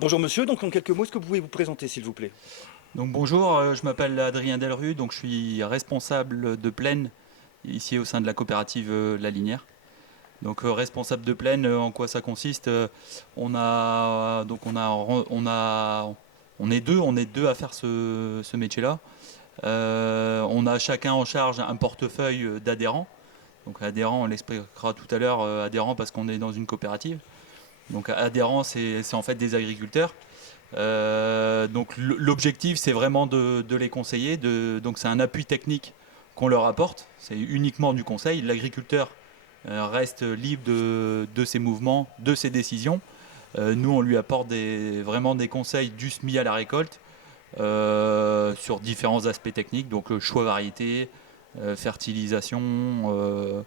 Bonjour monsieur, donc en quelques mots, est-ce que vous pouvez vous présenter s'il vous plaît? Donc bonjour, je m'appelle Adrien Delru, donc je suis responsable de plaine ici au sein de la coopérative La Linière. Donc responsable de plaine, en quoi ça consiste? On a donc on est deux à faire ce métier-là. On a chacun en charge un portefeuille d'adhérents. Donc adhérents, on l'expliquera tout à l'heure, adhérents parce qu'on est dans une coopérative. Donc adhérents, c'est en fait des agriculteurs. Donc l'objectif, c'est vraiment de les conseiller. Donc c'est un appui technique qu'on leur apporte. C'est uniquement du conseil. L'agriculteur reste libre de ses mouvements, de ses décisions. Nous, on lui apporte vraiment des conseils du semis à la récolte sur différents aspects techniques. Donc choix variété, fertilisation,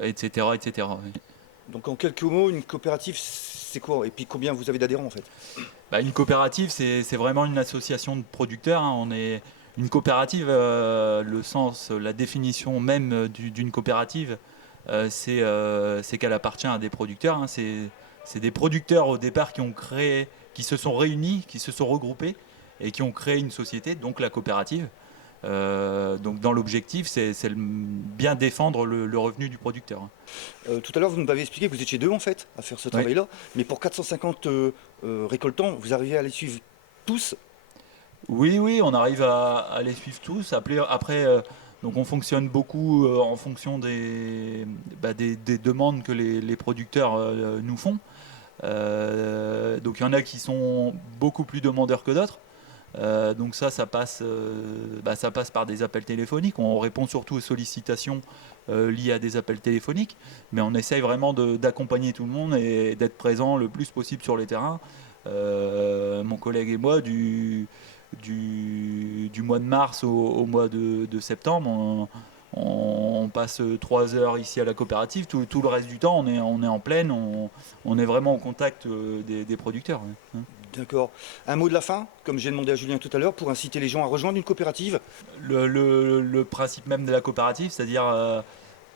etc., etc. Donc en quelques mots, une coopérative, c'est quoi? Et puis combien vous avez d'adhérents en fait? Bah, une coopérative, c'est vraiment une association de producteurs, hein. On est une coopérative, le sens, la définition même d'une coopérative, c'est qu'elle appartient à des producteurs, hein. C'est des producteurs au départ qui se sont réunis, qui se sont regroupés et qui ont créé une société, donc la coopérative. Donc dans l'objectif, c'est bien défendre le revenu du producteur, hein. Tout à l'heure, vous nous avez expliqué que vous étiez deux en fait à faire ce Oui. travail-là, mais pour 450 récoltants, vous arrivez à les suivre tous? Oui, oui, on arrive à les suivre tous. Après, donc on fonctionne beaucoup en fonction des demandes que les producteurs nous font. Donc il y en a qui sont beaucoup plus demandeurs que d'autres. Donc ça passe par des appels téléphoniques. On répond surtout aux sollicitations liées à des appels téléphoniques, mais on essaye vraiment d'accompagner tout le monde et d'être présent le plus possible sur les terrains. Mon collègue et moi, du mois de mars au mois de septembre, on passe 3 heures ici à la coopérative. Tout le reste du temps, on est en plaine, on est vraiment en contact des producteurs, ouais. D'accord. Un mot de la fin, comme j'ai demandé à Julien tout à l'heure, pour inciter les gens à rejoindre une coopérative. Le principe même de la coopérative, c'est-à-dire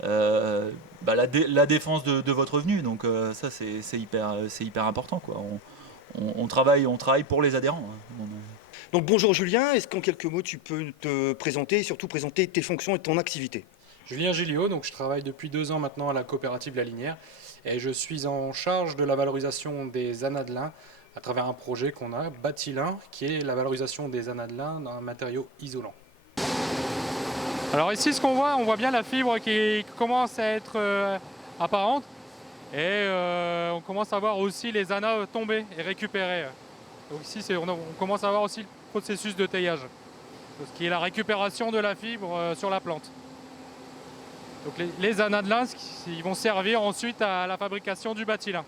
la défense de votre revenu. Donc ça, c'est hyper important, quoi. On travaille pour les adhérents, hein. Donc bonjour Julien, est-ce qu'en quelques mots tu peux te présenter et surtout présenter tes fonctions et ton activité? Julien Gilliot, donc je travaille depuis 2 ans maintenant à la coopérative La Linière et je suis en charge de la valorisation des anadelins à travers un projet qu'on a, Batilin, qui est la valorisation des anadelins d'un matériau isolant. Alors ici ce qu'on voit, on voit bien la fibre qui commence à être apparente et on commence à voir aussi les anas tomber et récupérer. Donc ici on commence à voir aussi le processus de taillage, ce qui est la récupération de la fibre sur la plante. Donc les anadelins, ils vont servir ensuite à la fabrication du batilin.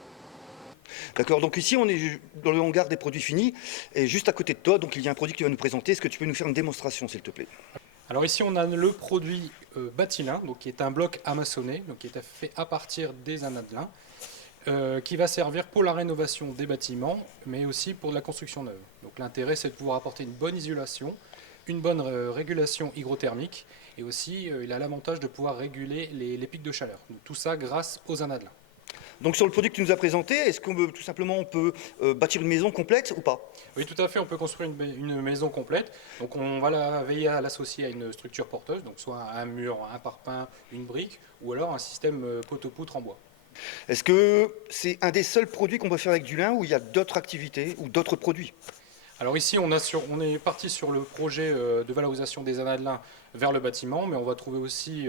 D'accord, donc ici on est dans le hangar des produits finis, et juste à côté de toi, donc il y a un produit que tu vas nous présenter. Est-ce que tu peux nous faire une démonstration s'il te plaît? Alors ici on a le produit batilin, donc qui est un bloc amaçonné, donc qui est fait à partir des anadelins, qui va servir pour la rénovation des bâtiments, mais aussi pour de la construction neuve. Donc l'intérêt c'est de pouvoir apporter une bonne isolation, une bonne régulation hygrothermique, et aussi il a l'avantage de pouvoir réguler les pics de chaleur. Donc, tout ça grâce aux anadelins. Donc sur le produit que tu nous as présenté, est-ce qu'on peut tout simplement on peut bâtir une maison complète ou pas? Oui, tout à fait, on peut construire une maison complète. Donc on va veiller à l'associer à une structure porteuse, donc soit un mur, un parpaing, une brique, ou alors un système poteau-poutre en bois. Est-ce que c'est un des seuls produits qu'on peut faire avec du lin ou il y a d'autres activités ou d'autres produits? Alors ici, on est parti sur le projet de valorisation des anadelins vers le bâtiment, mais on va trouver aussi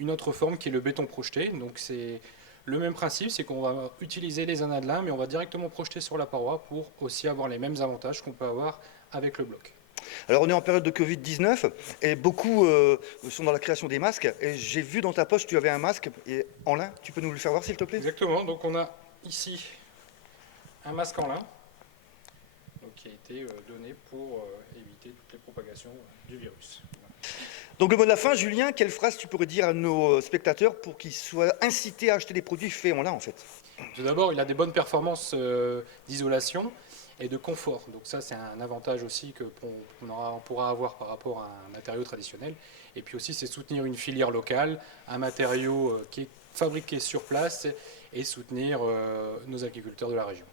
une autre forme qui est le béton projeté. Donc c'est le même principe, c'est qu'on va utiliser les anadelins, mais on va directement projeter sur la paroi pour aussi avoir les mêmes avantages qu'on peut avoir avec le bloc. Alors on est en période de Covid-19 et beaucoup sont dans la création des masques. Et j'ai vu dans ta poche tu avais un masque en lin. Tu peux nous le faire voir s'il te plaît? Exactement, donc on a ici un masque en lin, donc, qui a été donné pour éviter toutes les propagations du virus. Donc le mot de la fin, Julien, quelle phrase tu pourrais dire à nos spectateurs pour qu'ils soient incités à acheter des produits faits en lin en fait? Tout d'abord, il a des bonnes performances d'isolation et de confort. Donc ça, c'est un avantage aussi qu'on pourra avoir par rapport à un matériau traditionnel. Et puis aussi, c'est soutenir une filière locale, un matériau qui est fabriqué sur place et soutenir nos agriculteurs de la région.